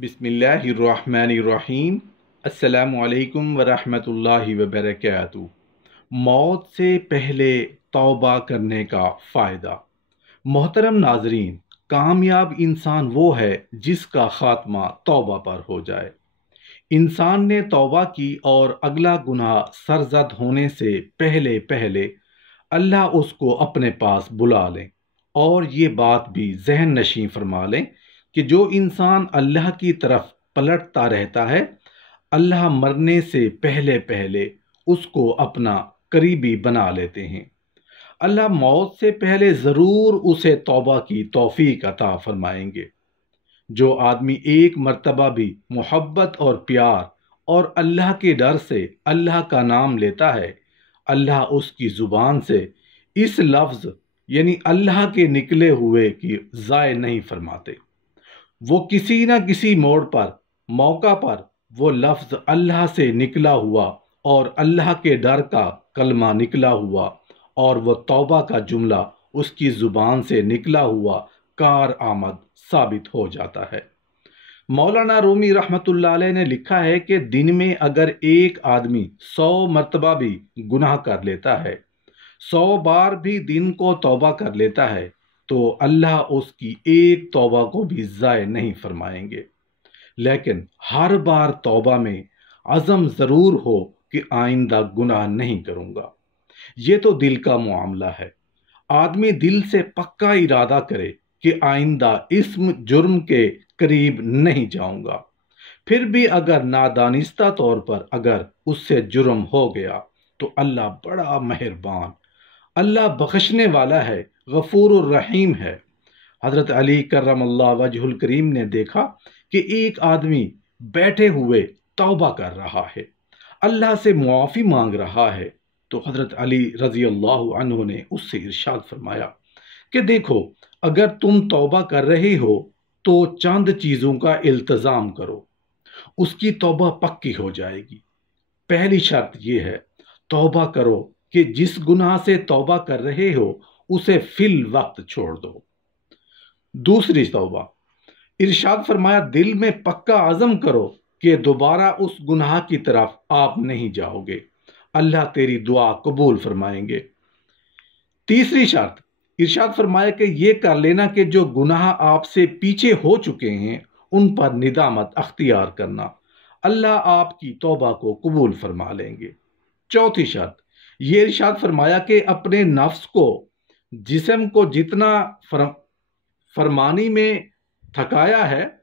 बिस्मिल्लाहिर्रहमानिर्रहीम। अस्सलामु अलैकुम वरहमतुल्लाहि वबरकातुहू। मौत से पहले तौबा करने का फ़ायदा। मोहतरम नाजरीन, कामयाब इंसान वो है जिसका खात्मा तौबा पर हो जाए। इंसान ने तौबा की और अगला गुनाह सरजद होने से पहले पहले अल्लाह उसको अपने पास बुला लें। और ये बात भी जहन नशीं फरमा लें कि जो इंसान अल्लाह की तरफ पलटता रहता है, अल्लाह मरने से पहले पहले उसको अपना करीबी बना लेते हैं। अल्लाह मौत से पहले ज़रूर उसे तौबा की तौफीक अता फरमाएंगे। जो आदमी एक मर्तबा भी मोहब्बत और प्यार और अल्लाह के डर से अल्लाह का नाम लेता है, अल्लाह उसकी ज़ुबान से इस लफ्ज़ यानी अल्लाह के निकले हुए की ज़ाय नहीं फरमाते। वो किसी न किसी मोड़ पर, मौका पर वो लफ्ज़ अल्लाह से निकला हुआ और अल्लाह के डर का कलमा निकला हुआ और वो तौबा का जुमला उसकी ज़ुबान से निकला हुआ कार आमद साबित हो जाता है। मौलाना रूमी रहमतुल्लाह अलैह ने लिखा है कि दिन में अगर एक आदमी 100 मरतबा भी गुनाह कर लेता है, 100 बार भी दिन को तौबा कर लेता है, तो अल्लाह उसकी एक तौबा को भी ज़ाय नहीं फरमाएंगे। लेकिन हर बार तौबा में अज़म ज़रूर हो कि आइंदा गुनाह नहीं करूँगा। ये तो दिल का मामला है। आदमी दिल से पक्का इरादा करे कि आइंदा इस जुर्म के करीब नहीं जाऊंगा, फिर भी अगर नादानिस्ता तौर पर अगर उससे जुर्म हो गया, तो अल्लाह बड़ा मेहरबान, अल्लाह बख्शने वाला है, गफूरुर रहीम है। हज़रत अली करमल्लाहु वजहुल करीम ने देखा कि एक आदमी बैठे हुए तौबा कर रहा है, अल्लाह से मुआफ़ी मांग रहा है। तो हज़रत अली रज़ी अल्लाह अन्हु ने उससे इरशाद फरमाया कि देखो, अगर तुम तौबा कर रहे हो तो चंद चीज़ों का इल्तज़ाम करो, उसकी तौबा पक्की हो जाएगी। पहली शर्त यह है, तौबा करो कि जिस गुनाह से तौबा कर रहे हो उसे फिल वक्त छोड़ दो। दूसरी तौबा, इरशाद फरमाया दिल में पक्का अज़म करो कि दोबारा उस गुनाह की तरफ आप नहीं जाओगे, अल्लाह तेरी दुआ कबूल फरमाएंगे। तीसरी शर्त, इरशाद फरमाया कि ये कर लेना कि जो गुनाह आपसे पीछे हो चुके हैं उन पर निदामत अख्तियार करना, अल्लाह आपकी तौबा को कबूल फरमा लेंगे। चौथी शर्त, ये इरशाद फरमाया कि अपने नफ्स को, जिस्म को जितना फरमानी में थकाया है,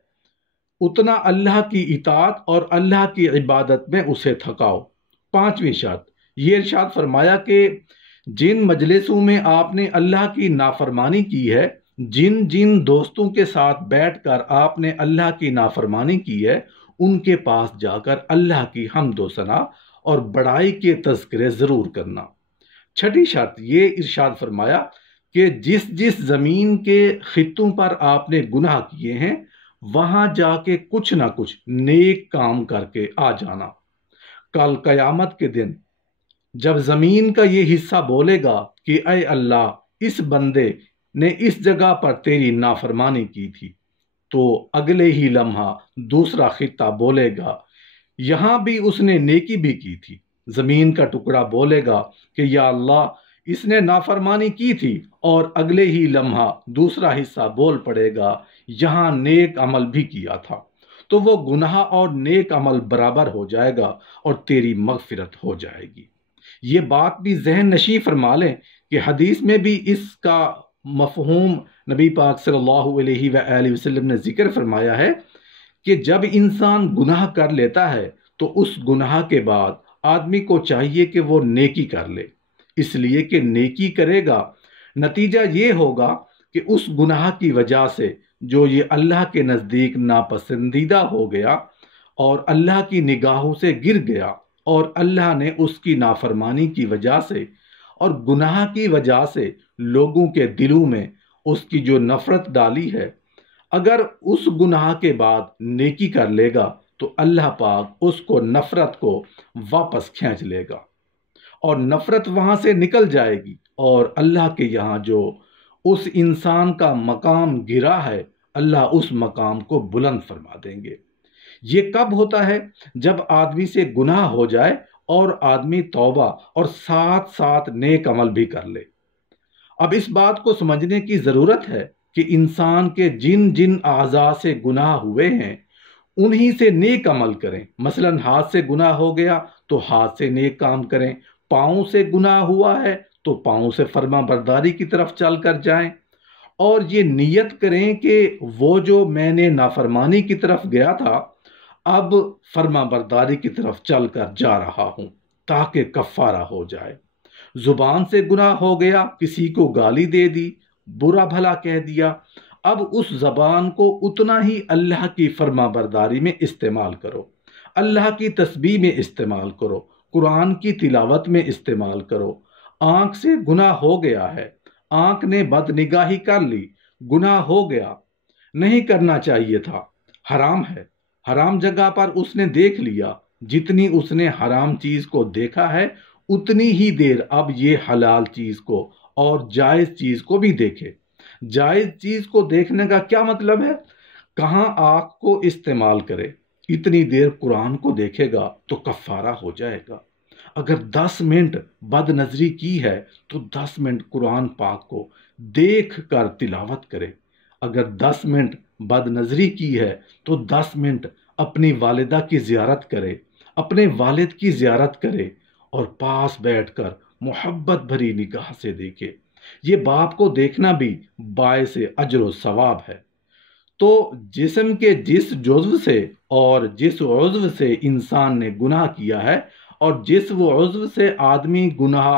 उतना अल्लाह की इताअत और अल्लाह की इबादत में उसे थकाओ। पांचवी शर्त, ये इरशाद फरमाया कि जिन मजलिसों में आपने अल्लाह की नाफरमानी की है, जिन जिन दोस्तों के साथ बैठकर आपने अल्लाह की नाफरमानी की है, उनके पास जाकर अल्लाह की हम्द व सना और बड़ाई के तज़किरे ज़रूर करना। छठी शर्त, ये इरशाद फरमाया कि जिस जिस ज़मीन के खित्तों पर आपने गुनाह किए हैं, वहां जाके कुछ ना कुछ नेक काम करके आ जाना। कल क़यामत के दिन जब ज़मीन का ये हिस्सा बोलेगा कि ऐ अल्लाह, इस बंदे ने इस जगह पर तेरी नाफरमानी की थी, तो अगले ही लम्हा दूसरा खित्ता बोलेगा यहां भी उसने नेकी भी की थी। ज़मीन का टुकड़ा बोलेगा कि या अल्लाह, इसने नाफरमानी की थी, और अगले ही लम्हा दूसरा हिस्सा बोल पड़ेगा यहाँ नेक अमल भी किया था। तो वो गुनाह और नेक अमल बराबर हो जाएगा और तेरी मगफिरत हो जाएगी। ये बात भी जहन नशी फरमा लें कि हदीस में भी इसका मफहूम नबी पाक सल्लल्लाहु अलैहि वसल्लम ने जिक्र फरमाया है कि जब इंसान गुनाह कर लेता है तो उस गुनाह के बाद आदमी को चाहिए कि वो नेकी कर ले, इसलिए कि नेकी करेगा, नतीजा ये होगा कि उस गुनाह की वजह से जो ये अल्लाह के नज़दीक नापसंदीदा हो गया और अल्लाह की निगाहों से गिर गया, और अल्लाह ने उसकी नाफरमानी की वजह से और गुनाह की वजह से लोगों के दिलों में उसकी जो नफ़रत डाली है, अगर उस गुनाह के बाद नेकी कर लेगा तो अल्लाह पाक उसको नफ़रत को वापस खींच लेगा और नफ़रत वहाँ से निकल जाएगी, और अल्लाह के यहाँ जो उस इंसान का मकाम गिरा है, اللہ اس مقام کو بلند فرما دیں گے۔ یہ کب ہوتا ہے؟ جب آدمی سے گناہ ہو جائے اور آدمی توبہ اور ساتھ ساتھ نیک عمل بھی کر لے۔ اب اس بات کو سمجھنے کی ضرورت ہے کہ انسان کے جن جن اعضاء سے گناہ ہوئے ہیں انہی سے نیک عمل کریں۔ مثلا ہاتھ سے گناہ ہو گیا تو ہاتھ سے نیک کام کریں، پاؤں سے گناہ ہوا ہے تو پاؤں سے فرما برداری کی طرف چل کر جائیں، اور یہ نیت کریں کہ وہ جو میں نے نافرمانی کی طرف گیا تھا اب فرما برداری کی طرف چل کر جا رہا ہوں تاکہ کفارہ ہو جائے۔ زبان سے گناہ ہو گیا، کسی کو گالی دے دی، برا بھلا کہہ دیا، اب اس زبان کو اتنا ہی اللہ کی فرما برداری میں استعمال کرو، اللہ کی تسبیح میں استعمال کرو، قرآن کی تلاوت میں استعمال کرو۔ آنکھ سے گناہ ہو گیا ہے، آنکھ نے بد نگاہی کر لی، گناہ ہو گیا، نہیں کرنا چاہیے تھا، حرام ہے، حرام جگہ پر اس نے دیکھ لیا، جتنی اس نے حرام چیز کو دیکھا ہے اتنی ہی دیر اب یہ حلال چیز کو اور جائز چیز کو بھی دیکھے۔ جائز چیز کو دیکھنے کا کیا مطلب ہے؟ کہاں آنکھ کو استعمال کرے، اتنی دیر قرآن کو دیکھے گا تو کفارہ ہو جائے گا۔ اگر 10 منٹ بد نظری کی ہے تو 10 منٹ قرآن پاک کو دیکھ کر تلاوت کرے۔ اگر 10 منٹ بد نظری کی ہے تو 10 منٹ اپنی والدہ کی زیارت کرے، اپنے والد کی زیارت کرے اور پاس بیٹھ کر محبت بھری نگاہ سے دیکھے۔ یہ باپ کو دیکھنا بھی باعث اجر و ثواب ہے۔ تو جسم کے جس جزو سے اور جس عضو سے انسان نے گناہ کیا ہے اور جس وہ عضو سے آدمی گناہ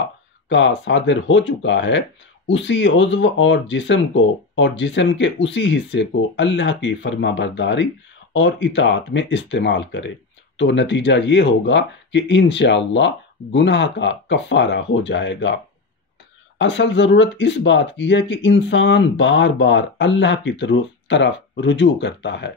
کا صادر ہو چکا ہے، اسی عضو اور جسم کے اسی حصے کو اللہ کی فرما برداری اور اطاعت میں استعمال کرے، تو نتیجہ یہ ہوگا کہ انشاءاللہ گناہ کا کفارہ ہو جائے گا۔ اصل ضرورت اس بات کی ہے کہ انسان بار بار اللہ کی طرف رجوع کرتا ہے۔